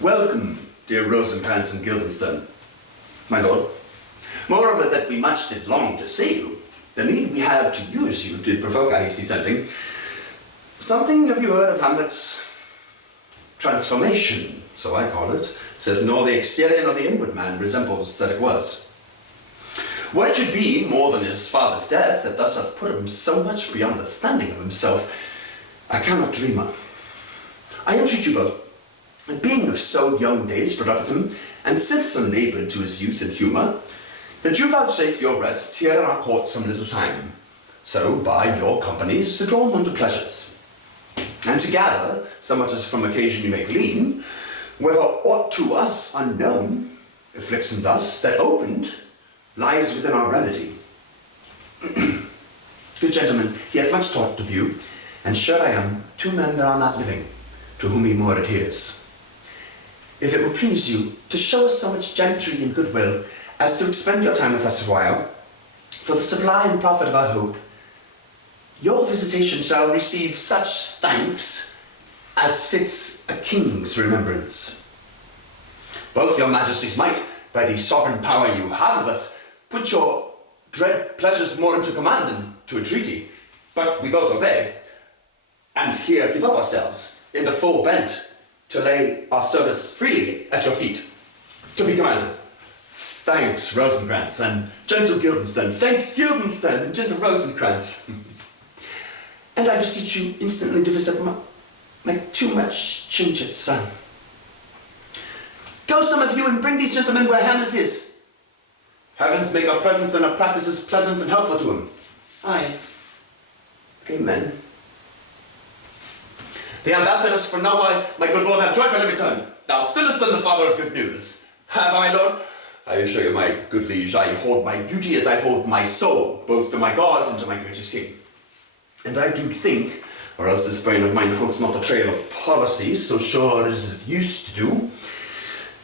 Welcome, dear Rosencrantz and Guildenstern. My lord, moreover that we much did long to see you, the need we have to use you did provoke our hasty sending. Something have you heard of Hamlet's transformation, so I call it, says nor the exterior nor the inward man resembles that it was. What it should be more than his father's death that thus hath put him so much beyond the standing of himself, I cannot dream of. I entreat you both, that being of so young days brought up with him, and since so laboured to his youth and humour, that you vouchsafe your rest here in our court some little time, so by your companies to draw on to pleasures, and to gather, so much as from occasion you may glean, whether aught to us unknown afflicts him thus, that opened lies within our remedy. Good gentlemen, he hath much talked of you, and sure I am, two men that are not living, to whom he more adheres. If it will please you to show us so much gentry and goodwill as to expend your time with us a while, for the sublime profit of our hope, your visitation shall receive such thanks as fits a king's remembrance. Both your majesties might, by the sovereign power you have of us, put your dread pleasures more into command than to a treaty, but we both obey, and here give up ourselves in the full bent to lay our service freely at your feet, to be commanded. Thanks, Rosencrantz, and gentle Guildenstern. Thanks, Guildenstern, and gentle Rosencrantz. And I beseech you instantly to visit my too much changed son. Go, some of you, and bring these gentlemen where Hamlet is. Heavens make our presence and our practices pleasant and helpful to him. Aye. Amen. The ambassadors from Norway, my good lord, have joyfully returned. Thou still hast been the father of good news. Have I, lord? I assure you, my good liege, I hold my duty as I hold my soul, both to my God and to my gracious king. And I do think, or else this brain of mine holds not a trail of policy, so sure as it used to do,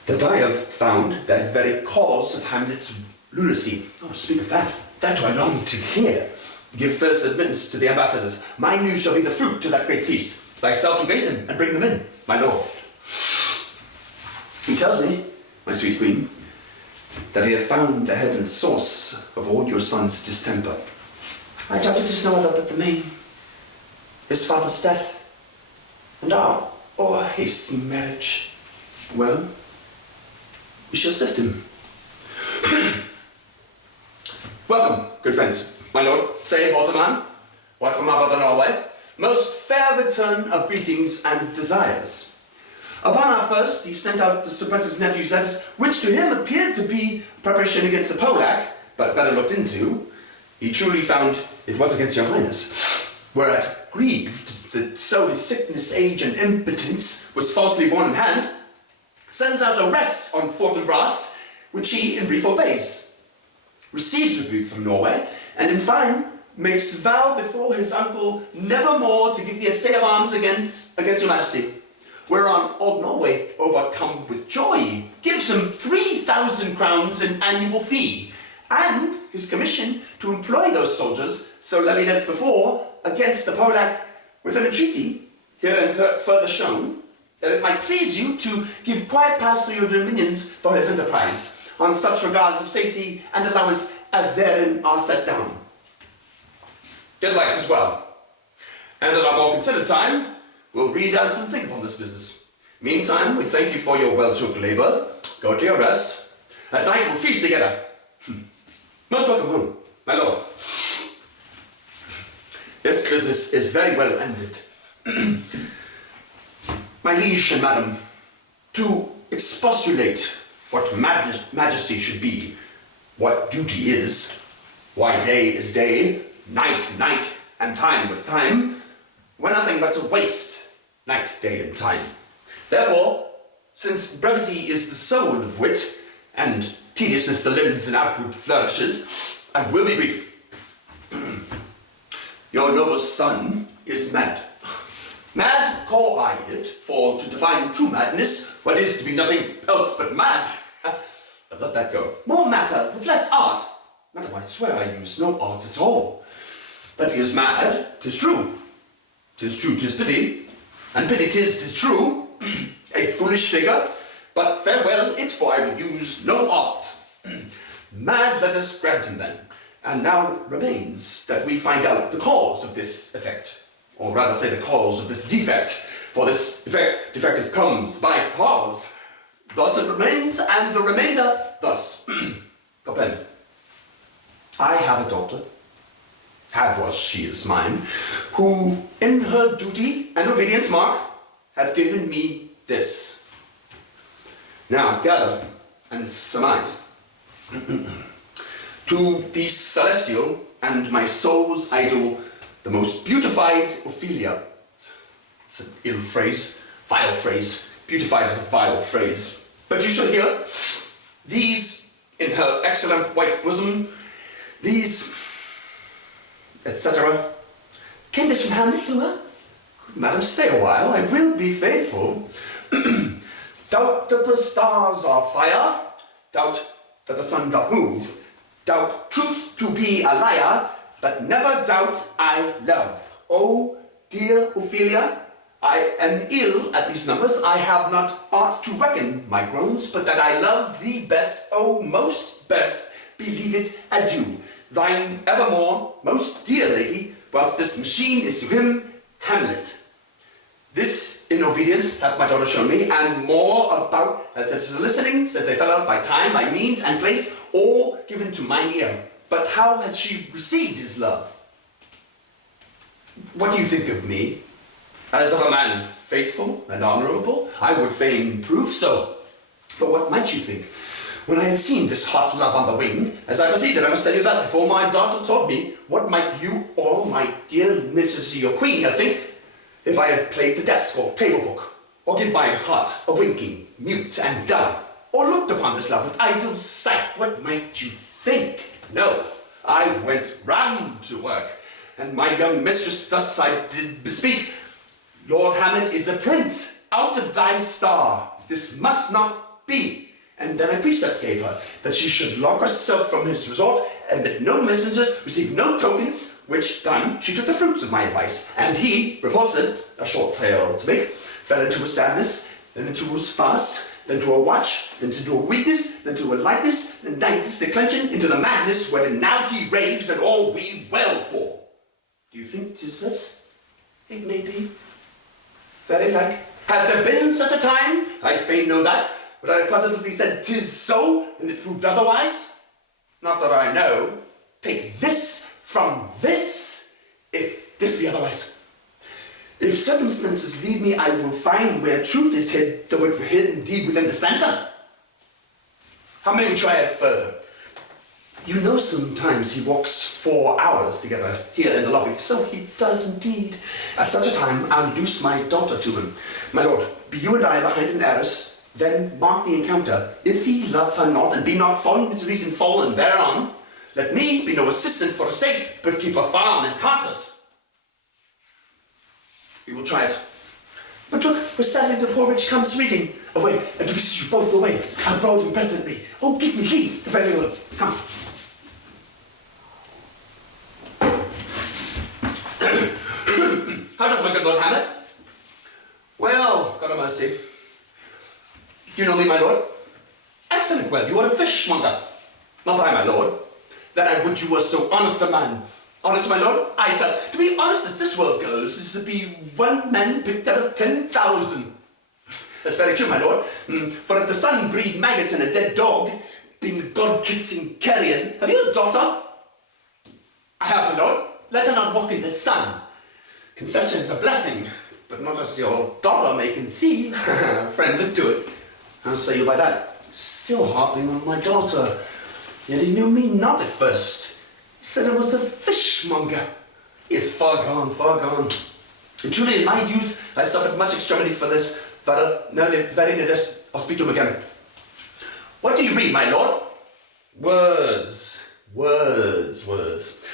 that I have found that very cause of Hamlet's lunacy. Oh, speak of that. That do I long to hear. Give first admittance to the ambassadors. My news shall be the fruit to that great feast. Thyself to greet them and bring them in, my lord. He tells me, my sweet queen, that he hath found the head and source of all your son's distemper. I doubt it is no other but the main, his father's death, and our hasty marriage. Well, we shall sift him. Welcome, good friends, my lord, say Vortiman, wife from our brother Norway. Most fair return of greetings and desires. Upon our first, he sent out to suppress his nephew's letters, which to him appeared to be preparation against the Polack, but better looked into, he truly found it was against your highness. Whereat, grieved that so his sickness, age, and impotence was falsely borne in hand, sends out arrests on Fortinbras, which he in brief obeys. Receives rebuke from Norway, and in fine, makes vow before his uncle nevermore to give the essay of arms against your majesty. Whereon old Norway, overcome with joy, gives him 3,000 crowns in annual fee, and his commission to employ those soldiers, so levied as before, against the Polack, with an entreaty, herein further shown, that it might please you to give quiet pass to your dominions for his enterprise, on such regards of safety and allowance as therein are set down. It likes as well. And at our more considered time, we'll read out and think upon this business. Meantime, we thank you for your well-took labour. Go to your rest. At night we'll feast together. Most welcome home, my lord. This business is very well ended. My liege and madam, to expostulate what majesty should be, what duty is, why day is day, night, night, and time with time, were nothing but to waste night, day, and time. Therefore, since brevity is the soul of wit, and tediousness the limbs and outward flourishes, I will be brief. Your noble son is mad. Mad call I it, for to define true madness, what is to be nothing else but mad. But let that go. More matter, with less art. Madam, I swear I use no art at all. That he is mad, 'tis true. 'Tis true, 'tis pity, and pity 'tis true. A foolish figure, But farewell it, for I will use no art. Mad let us grant him then, and now remains that we find out the cause of this effect, or rather say the cause of this defect, for this effect defective comes by cause. Thus it remains, and the remainder thus. Append. I have a daughter, have was she is mine, who in her duty and obedience mark hath given me this. Now gather and surmise. To the celestial and my soul's idol, the most beautified Ophelia. It's an ill phrase, vile phrase. Beautified is a vile phrase. But you shall hear these in her excellent white bosom, these, etc. Came this from Hamlet to her? Good madam, stay a while, I will be faithful. Doubt that the stars are fire, doubt that the sun doth move, doubt truth to be a liar, but never doubt I love. Oh, dear Ophelia, I am ill at these numbers, I have not aught to reckon my groans, but that I love thee best, oh, most best, believe it, adieu. Thine evermore, most dear lady, whilst this machine is to him, Hamlet. This in obedience hath my daughter shown me, and more about the solicitings that they fell out by time, by means, and place, all given to mine ear. But how hath she received his love? What do you think of me? As of a man faithful and honourable, I would fain prove so. But what might you think? When I had seen this hot love on the wing, as I proceeded, I must tell you that before my daughter taught me, what might you all, my dear mistress, your queen, here think, if I had played the desk or table book, or give my heart a winking, mute and dumb, or looked upon this love with idle sight, what might you think? No, I went round to work, and my young mistress thus I did bespeak, Lord Hamlet is a prince, out of thy star, this must not be. And then I precepts gave her, that she should lock herself from his resort, admit no messengers, receive no tokens, which done, she took the fruits of my advice, and he, repulsed, a short tale to make, fell into a sadness, then into a fast, then to a watch, then to a weakness, then to a lightness, then dankness declension, into the madness wherein now he raves, and all we well for. Do you think 'tis this? It may be. Very like. Hath there been such a time? I'd fain know that. But I have positively said 'tis so, and it proved otherwise. Not that I know. Take this from this, if this be otherwise. If circumstances lead me, I will find where truth is hid, though it were hid indeed within the centre. How may we try it further? You know sometimes he walks 4 hours together here in the lobby. So he does indeed. At such a time, I'll loose my daughter to him. My lord, be you and I behind an arras, then mark the encounter. If he love her not, and be not fallen into reason fallen thereon, let me be no assistant for a sake, but keep a farm and carters. We will try it. But look, we're sadly the poor witch comes reading. Away, and to beseech you both away. I'll broad him presently. Oh, give me leave, the very one. Come. How does my good Lord Hamlet? Well, God have mercy. You know me, my lord? Excellent, well, you are a fishmonger. Not I, my lord. That I would you were so honest a man. Honest, my lord? I, sir, to be honest as this world goes, is to be one man picked out of 10,000. That's very true, my lord. For if the sun breed maggots in a dead dog, being the god-kissing carrion, have you a daughter? I have, my lord. Let her not walk in the sun. Conception is a blessing, but not as your daughter may conceive. Friend, look to it. How say you by that? Still harping on my daughter. Yet he knew me not at first. He said I was a fishmonger. He is far gone, far gone. And truly in my youth I suffered much extremity for this. Very near this, I'll speak to him again. What do you read, my lord? Words. Words, words.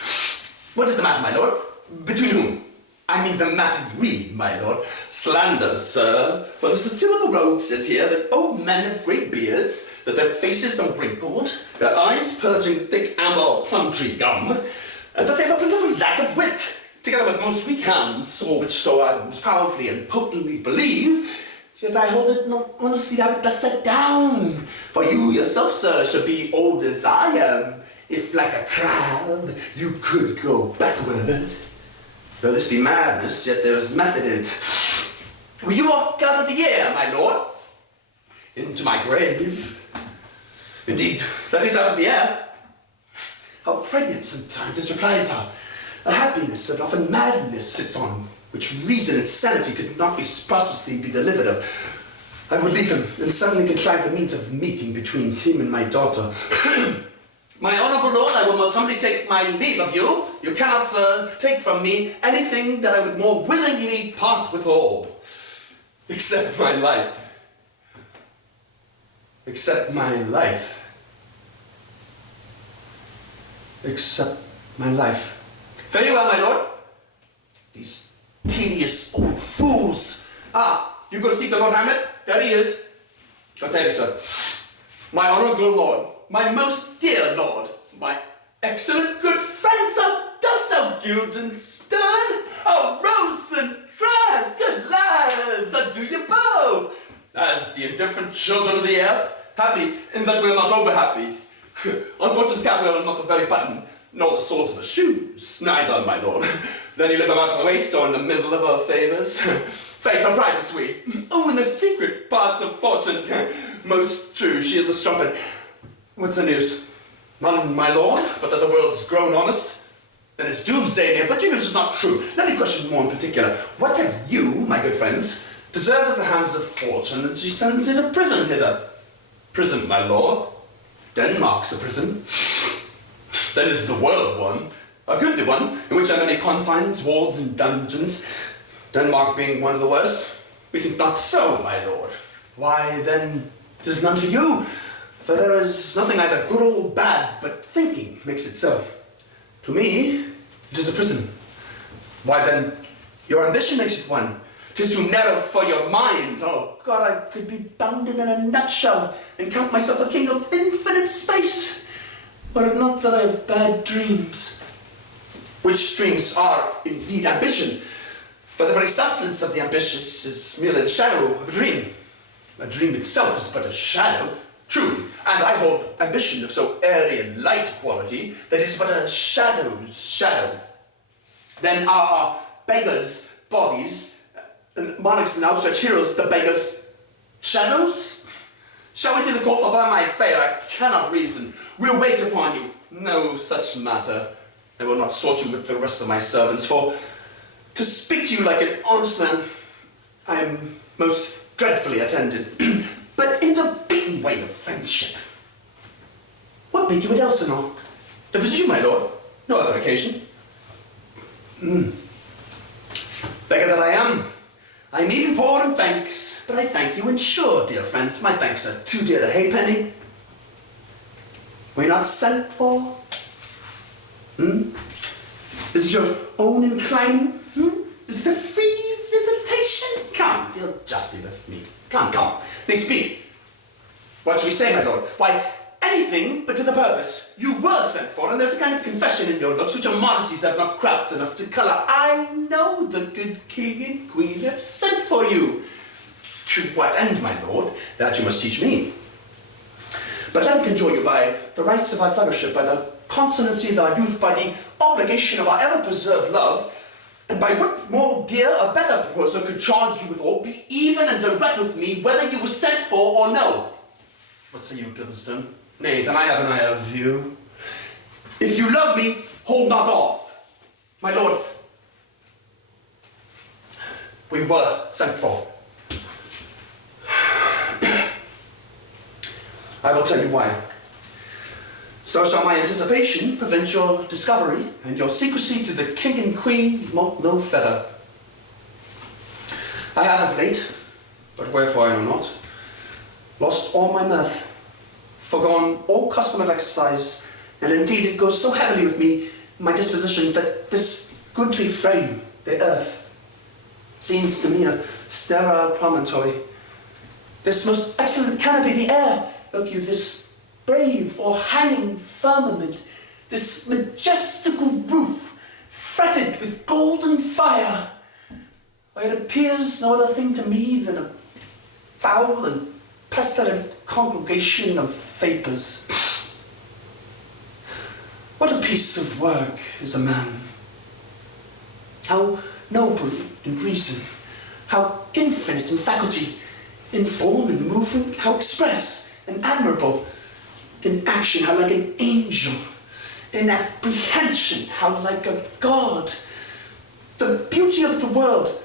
What is the matter, my lord? Between whom? I mean the matter you read, my lord. Slander, sir. For the satirical rogue says here that old men have great beards, that their faces are wrinkled, their eyes purging thick amber or plum tree gum, and that they have a plentiful lack of wit, together with most weak hands, or which so I most powerfully and potently believe, yet I hold it not honestly to have it thus set down. For you yourself, sir, should be old as I am, if like a crab you could go backward. Though this be madness, yet there is method in it. Will you walk out of the air, my lord? Into my grave? Indeed, that is out of the air. How pregnant sometimes its replies are. A happiness that often madness sits on, which reason and sanity could not be prosperously be delivered of. I would leave him, and suddenly contrive the means of meeting between him and my daughter. My honourable lord, I will most humbly take my leave of you. You cannot, sir, take from me anything that I would more willingly part with all. Except my life. Except my life. Except my life. Very well, my lord. These tedious old fools. Ah, you go to seek the Lord Hamlet? There he is. Go tell you, sir. My honourable lord, my most dear lord, my excellent good friend, so docile, Guildenstern, oh, Rose and Crabs, good lads, and do you both, as the indifferent children of the earth, happy in that we are not over-happy. On Fortune's cap we are not the very button, nor the soles of the shoes, neither, my lord. Then you live about the waist or in the middle of our favours. Faith or privates we. Oh, in the secret parts of Fortune. Most true, she is a strumpet. What's the news? None, my lord, but that the world has grown honest. Then it's doomsday near, but your news is not true. Let me question more in particular. What have you, my good friends, deserved at the hands of Fortune that she sends into prison hither? Prison, my lord. Denmark's a prison. Then is the world one, a goodly one, in which are many confines, wards, and dungeons. Denmark being one of the worst. We think not so, my lord. Why, then, 'tis none to you, for there is nothing either good or bad, but thinking makes it so. To me, it is a prison. Why, then, your ambition makes it one. 'Tis too narrow for your mind. Oh, God, I could be bounded in a nutshell and count myself a king of infinite space. Were it not that I have bad dreams. Which dreams are, indeed, ambition. For the very substance of the ambitious is merely the shadow of a dream. A dream itself is but a shadow, truly, and I hold ambition of so airy and light quality that it is but a shadow's shadow. Then are our beggars' bodies, and monarchs and outstretched heroes, the beggars' shadows? Shall we to the court for by my fair? I cannot reason. We'll wait upon you. No such matter. I will not sort you with the rest of my servants, for to speak to you like an honest man, I am most dreadfully attended, but in the beaten way of friendship. What make you at Elsinore? To visit you, my lord. No other occasion. Beggar that I am. I am even poor in thanks, but I thank you, and sure, dear friends, my thanks are too dear a halfpenny. Were you not sent for? Is it your own inclining? Is it a free visitation? Come, deal justly with me. Come, come. They speak. What shall we say, my lord? Why, anything but to the purpose. You were sent for, and there's a kind of confession in your looks which your modesties have not craft enough to colour. I know the good king and queen have sent for you. To what end, my lord? That you must teach me. But let me conjure you by the rights of our fellowship, by the consonancy of our youth, by the obligation of our ever-preserved love, and by what more dear or better proposal could charge you withal, be even and direct with me whether you were sent for or no. What say you, Guildenstern? Nay, then I have an eye of you. If you love me, hold not off. My lord, we were sent for. I will tell you why. So shall my anticipation prevent your discovery, and your secrecy to the king and queen moult no feather. I have of late, but wherefore I know not, lost all my mirth, forgone all custom of exercise, and indeed it goes so heavily with me, my disposition, that this goodly frame, the earth, seems to me a sterile promontory. This most excellent canopy, the air, look you, this brave or hanging firmament, this majestical roof, fretted with golden fire, where it appears no other thing to me than a foul and pestilent congregation of vapours. What a piece of work is a man. How noble in reason, how infinite in faculty, in form and movement, how express and admirable, in action, how like an angel, in apprehension, how like a god, the beauty of the world,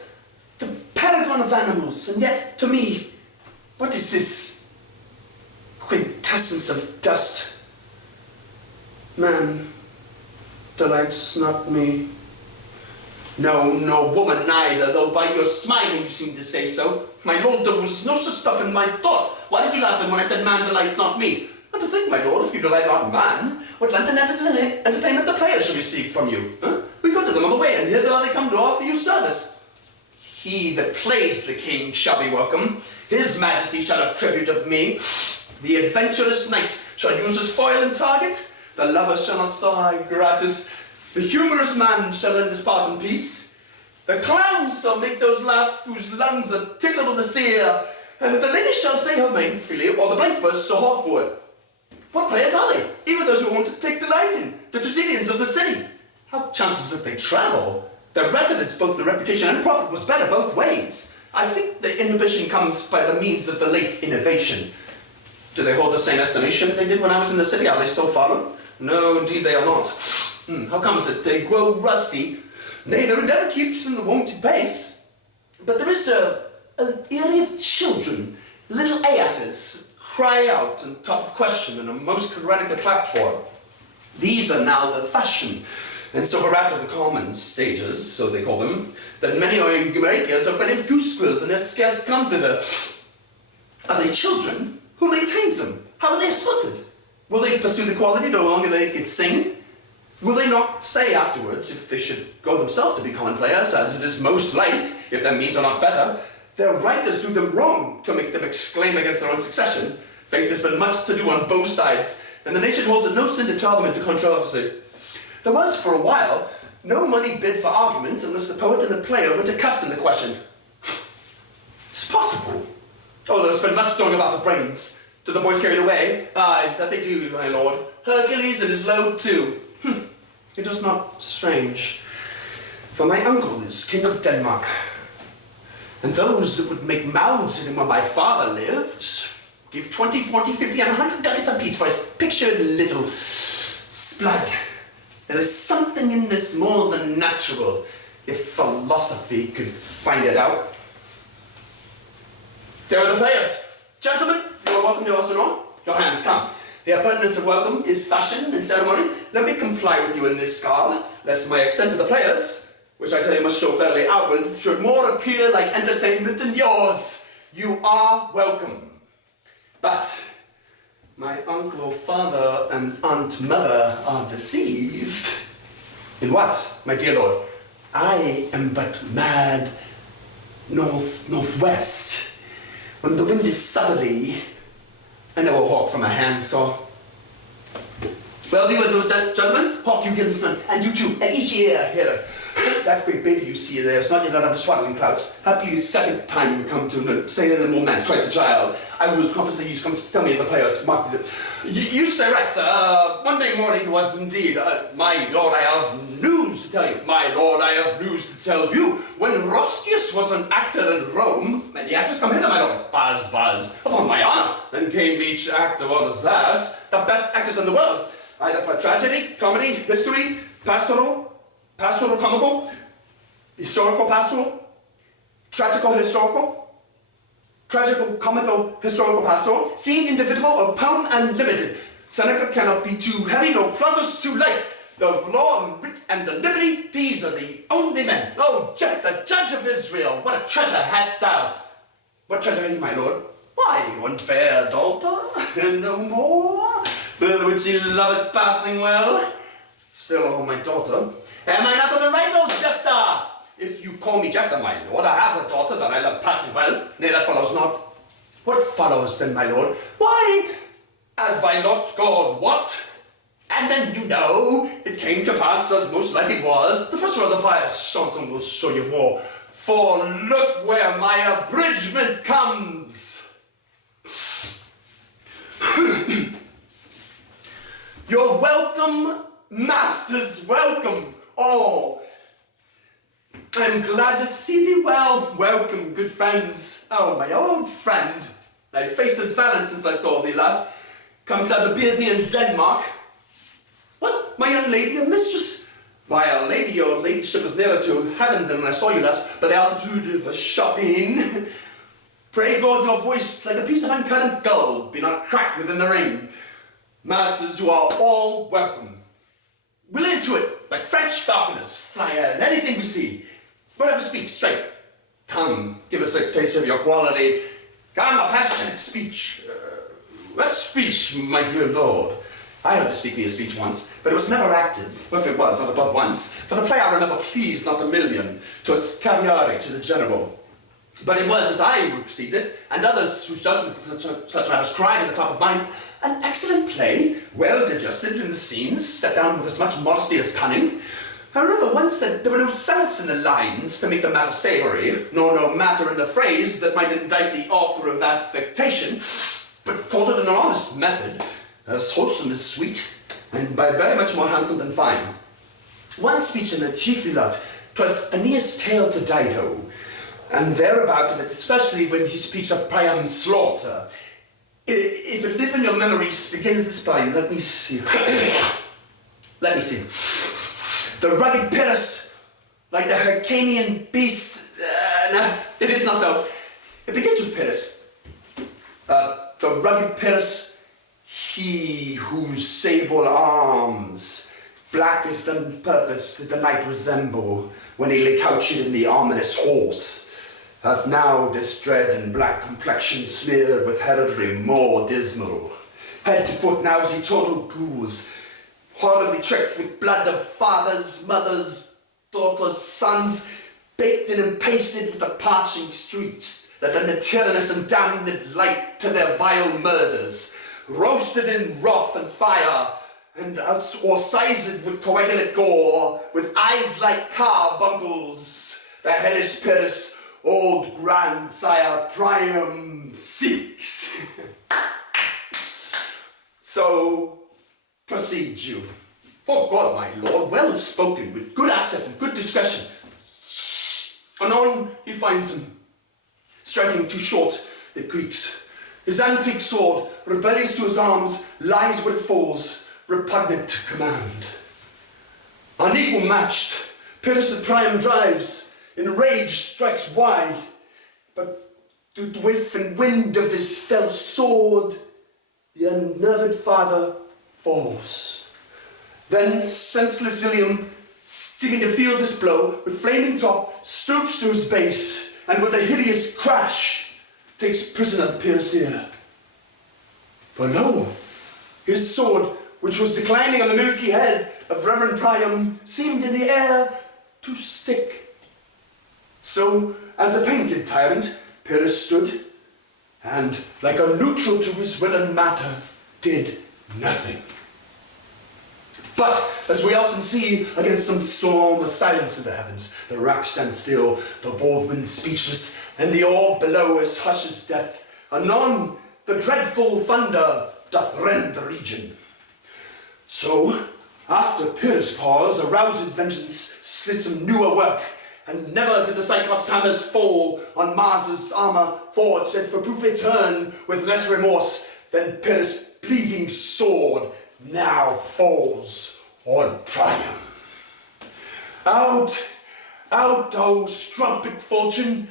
the paragon of animals, and yet, to me, what is this quintessence of dust? Man delights not me. No, no woman neither, though by your smiling you seem to say so. My lord, there was no such stuff in my thoughts. Why did you laugh then when I said man delights not me? And to think, my lord, if you delight not man, what London entertainment the players shall receive from you? Huh? We go to them on the way, and hither they come to offer you service. He that plays the king shall be welcome. His majesty shall have tribute of me. The adventurous knight shall use his foil and target. The lover shall not sigh gratis. The humorous man shall lend his part in peace. The clown shall make those laugh whose lungs are tickled with the seer. And the lady shall say her main freely, or the blank verse so hot for it. What players are they? Even those who want to take delight in, the tragedians of the city. How chances that they travel? Their residence, both in reputation and profit, was better both ways. I think the inhibition comes by the means of the late innovation. Do they hold the same estimation they did when I was in the city? Are they so followed? No, indeed they are not. How comes it they grow rusty? Nay, their endeavour keeps in the wonted pace. But there is an area of children, little asses, cry out and top of question in a most tyrannical platform. These are now the fashion, and so we're out of the common stages, so they call them, that many are in Gamakias are afraid of goose squills and they scarce come thither. Are they children? Who maintains them? How are they assorted? Will they pursue the quality no longer they can sing? Will they not say afterwards, if they should go themselves to be common players, as it is most like, if their means are not better, their writers do them wrong to make them exclaim against their own succession? Faith has been much to do on both sides, and the nation holds it no sin to tell them into controversy. There was, for a while, no money bid for argument unless the poet and the player went to cuffs in the question. It's possible. Oh, there's been much going about the brains. Do the boys carried away? Aye, that they do, my lord. Hercules and his load too. It is not strange, for my uncle is king of Denmark, and those that would make mouths at him when my father lived give 20, 40, 50, and 100 ducats apiece for his pictured little splug. There is something in this more than natural, if philosophy could find it out. There are the players. Gentlemen, you are welcome to us and all. Your hands, come. The appurtenance of welcome is fashion and ceremony. Let me comply with you in this skull, lest my accent to the players, which I tell you must show fairly outward, should more appear like entertainment than yours. You are welcome. But my uncle, father, and aunt, mother are deceived. In what, my dear lord? I am but mad northwest. When the wind is southerly, I know a hawk from a handsaw. Well, be with you, gentlemen, hawk you kinsman, and you too, and each ear here. That great baby you see there is not yet out of his swaddling clouds. Happily the second time you come to say that the more man's twice a child. I was confident you come to tell me of the players. You say right, sir. Monday morning was indeed. My lord, I have news to tell you. My lord, I have news to tell you. When Roscius was an actor in Rome, and the actors come hither, my lord. Buzz, buzz. Upon my honor. Then came each actor on his ass, the best actors in the world. Either for tragedy, comedy, history, pastoral comical, historical pastoral, tragical historical, tragical comical historical pastoral, scene individual or poem unlimited. Seneca cannot be too heavy, nor Proverbs too light. The law and wit and the liberty, these are the only men. Oh, Jeff, the judge of Israel, what a treasure hadst thou. What treasure had he, my lord? Why, one fair daughter, and no more, but would she love it passing well? Still, oh, my daughter, am I not on the right, old Jephthah? If you call me Jephthah, my lord, I have a daughter that I love passing well. Nay, that follows not. What follows then, my lord? Why, as by lot God what? And then you know, it came to pass as most like it was. The first word of the pious chanson will show you more. For look where my abridgment comes. You're welcome, masters, welcome all. I'm glad to see thee well. Welcome, good friends. Oh, my old friend. Thy face has valanced since I saw thee last. Comest thou to beard me in Denmark? What, my young lady and mistress? Why, our lady, your ladyship was nearer to heaven than when I saw you last, by the altitude of a shopping. Pray God your voice, like a piece of uncurrent gold, be not cracked within the ring. Masters, you are all welcome. We'll into it, like French falconers, fly at anything we see. Whatever speaks straight. Come, give us a taste of your quality. Come, a passionate speech. What speech, my dear lord? I heard to speak me a speech once, but it was never acted. Well, if it was, not above once. For the play I remember pleased not a million. 'Twas caviare to the general. But it was, as I received it, and others whose judgment such matters cried in the top of mine, an excellent play, well digested in the scenes, set down with as much modesty as cunning. I remember once that there were no salads in the lines to make the matter savoury, nor no matter in the phrase that might indict the author of affectation, but called it an honest method, as wholesome as sweet, and by very much more handsome than fine. One speech in it chiefly loved, 'twas Aeneas' tale to Dido, and thereabout of it, especially when he speaks of Priam's slaughter. If it live in your memories, begin at this volume. Let me see. Let me see. The rugged Pyrrhus, like the Hyrcanian beast. No, it is not so. It begins with Pyrrhus. The rugged Pyrrhus, he whose sable arms, black as the purpose did the night resemble, when he lay couched in the ominous horse, hath now this dread and black complexion smeared with heraldry more dismal. Head to foot now is he total ghouls, horribly tricked with blood of fathers, mothers, daughters, sons, baked in and pasted with the parching streets, that lend a tyrannous and damned light to their vile murders, roasted in wrath and fire, and or sized with coagulate gore, with eyes like carbuncles, the hellish Pyrrhus, old grandsire Priam seeks. So, proceed you. For God, my lord, well spoken, with good accent and good discretion. Anon he finds him, striking too short, it creaks. His antique sword, rebellious to his arms, lies where it falls, repugnant to command. Unequal matched, Pyrrhus at Priam drives, in rage strikes wide, but through the whiff and wind of his fell sword, the unnerved father falls. Then senseless Ilium, seeming to feel this blow, with flaming top, stoops to his base, and with a hideous crash, takes prisoner Pyrrhus' ear. For lo, his sword, which was declining on the milky head of Reverend Priam, seemed in the air to stick. So, as a painted tyrant, Pyrrhus stood, and, like a neutral to his will and matter, did nothing. But, as we often see against some storm, the silence of the heavens, the rock stands still, the bold wind speechless, and the orb below us hushes death. Anon, the dreadful thunder doth rend the region. So, after Pyrrhus' pause, aroused vengeance slits him newer work, and never did the Cyclops' hammers fall on Mars' armor forged, and for proof return with less remorse than Pyrrhus' bleeding sword now falls on Priam. Out, out, O strumpet fortune!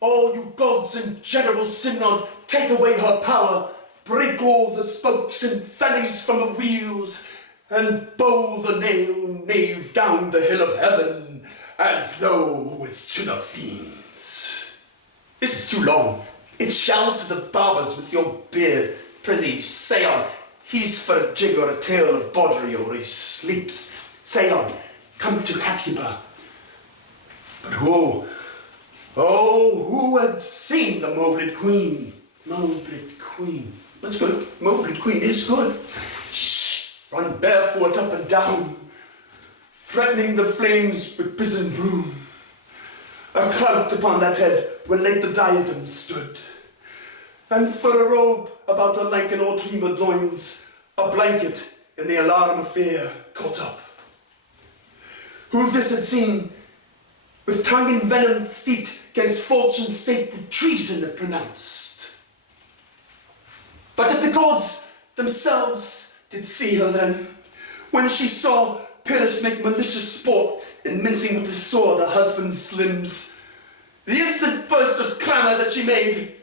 All you gods and general synod, take away her power, break all the spokes and fellies from the wheels, and bowl the nave down the hill of heaven, as though it's to the fiends. This is too long. It shall to the barbers with your beard. Prithee, say on. He's for a jig or a tale of bawdry, or he sleeps. Say on, come to Hecuba. But who had seen the Moblid Queen? Moblid Queen. That's good. Moblid Queen is good. Shh! Run barefoot up and down, threatening the flames with prison broom. A clout upon that head where late the diadem stood, and for a robe about a lanken or dreamer loins, a blanket in the alarm of fear caught up. Who this had seen, with tongue in venom steeped, gainst fortune's state with treason had pronounced. But if the gods themselves did see her then, when she saw Pyrrhus make malicious sport in mincing with the sword her husband's limbs, the instant burst of clamour that she made,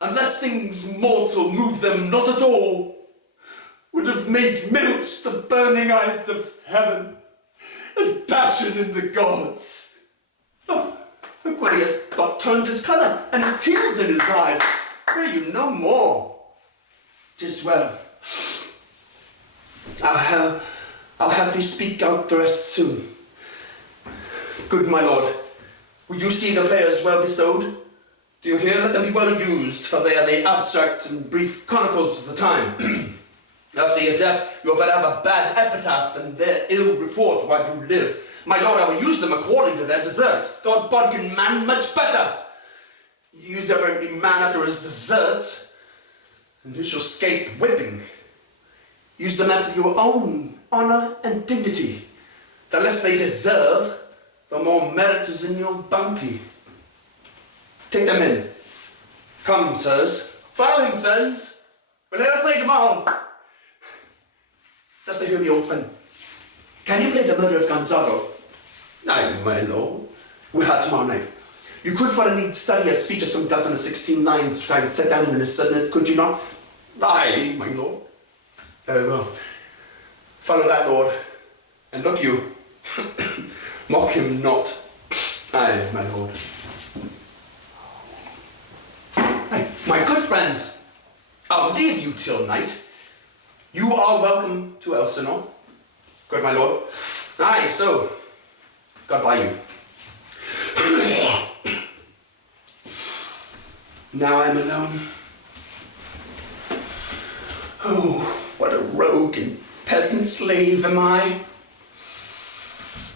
unless things mortal move them not at all, would have made milch the burning eyes of heaven, and passion in the gods. Oh, Aquarius got turned his colour, and his tears in his eyes. Pray you no more. 'Tis well. I'll have thee speak out the rest soon. Good my lord, will you see the players well bestowed? Do you hear? Let them be well used, for they are the abstract and brief chronicles of the time. After your death, you had better have a bad epitaph than their ill report while you live. My lord, I will use them according to their deserts. God bodkin man much better. Use every man after his deserts, and who shall scape whipping? Use them after your own honour and dignity. The less they deserve, the more merit is in your bounty. Take them in. Come, sirs. Follow him, sirs. We'll let her play tomorrow. Dost thou hear me, old friend? Can you play the murder of Gonzago? Aye, my lord. We'll have tomorrow night. You could for a need study a speech of some dozen or 16 lines which I would set down in a sudden, could you not? Aye, my lord. Very well. Follow that, lord. And look you, mock him not. Aye, my lord. Aye, my good friends, I'll leave you till night. You are welcome to Elsinore. Good, my lord. Aye, so, God by you. Now I'm alone. Oh, what a rogue and peasant slave am I.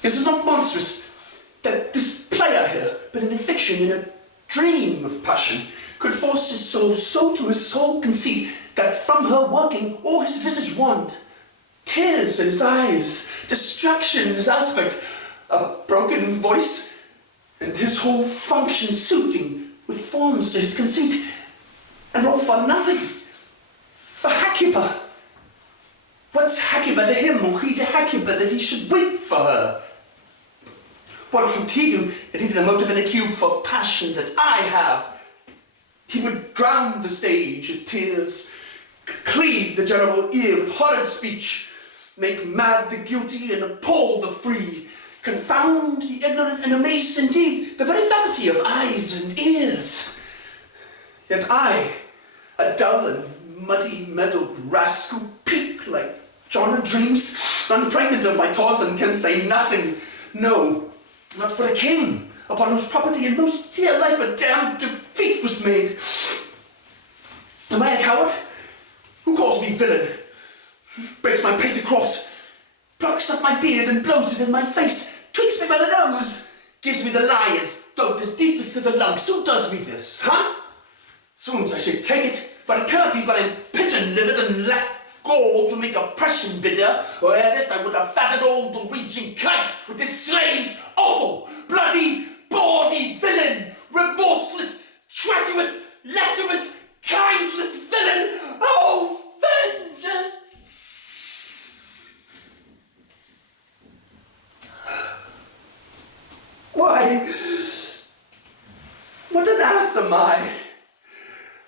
Is it not monstrous that this player here, but in a fiction, in a dream of passion, could force his soul so to his soul conceit that from her working all his visage wand, tears in his eyes, distraction in his aspect, a broken voice, and his whole function suiting with forms to his conceit, and all for nothing, for Hecuba. What's Hecuba to him, or he to Hecuba, that he should wait for her? What could he do that he the motive and a cue for passion that I have? He would drown the stage in tears, cleave the general ear with horrid speech, make mad the guilty and appall the free, confound the ignorant and amaze indeed the very faculty of eyes and ears. Yet I, a dull and muddy-meddled rascal, peak like John of Dreams, unpregnant of my cause, and can say nothing, no, not for a king, upon whose property and most dear life a damned defeat was made. Am I a coward? Who calls me villain? Breaks my painted cross, plucks off my beard and blows it in my face, tweaks me by the nose, gives me the lie as though as deepest to the lungs. Who does me this, huh? Soon I should take it, for it cannot be but I'm pigeon-livered and lack gall to make oppression bitter, or ere this I would have fatted all the raging kites with this slave's awful, bloody, bawdy villain, remorseless, treacherous, lecherous, kindless villain. Oh, vengeance! Why, what an ass am I?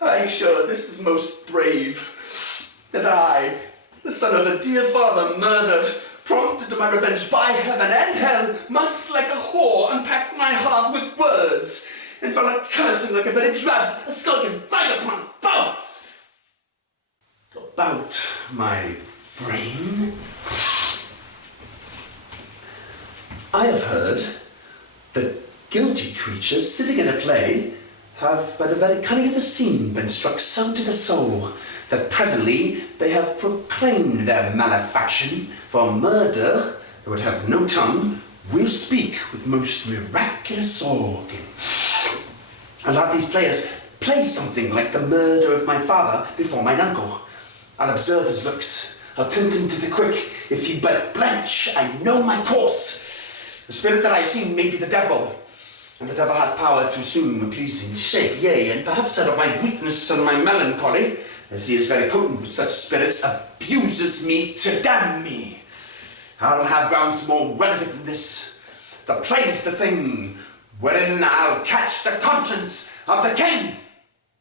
Aye, sure, this is most brave, that I, the son of a dear father murdered, prompted to my revenge by heaven and hell, must like a whore unpack my heart with words, and fell a cursing like a very drab, a skulking vagabond foe. About my brain, I have heard that guilty creatures sitting in a play have by the very cunning of the scene been struck so to the soul that presently they have proclaimed their malefaction, for murder, that would have no tongue, will speak with most miraculous organ. A lot of these players play something like the murder of my father before mine uncle. I'll observe his looks. I'll turn him to the quick. If he but blench, I know my course. The spirit that I have seen may be the devil, and the devil hath power to assume a pleasing shape, yea, and perhaps out of my weakness and my melancholy, as he is very potent with such spirits, abuses me to damn me. I'll have grounds more relative than this. The play's the thing, wherein I'll catch the conscience of the king.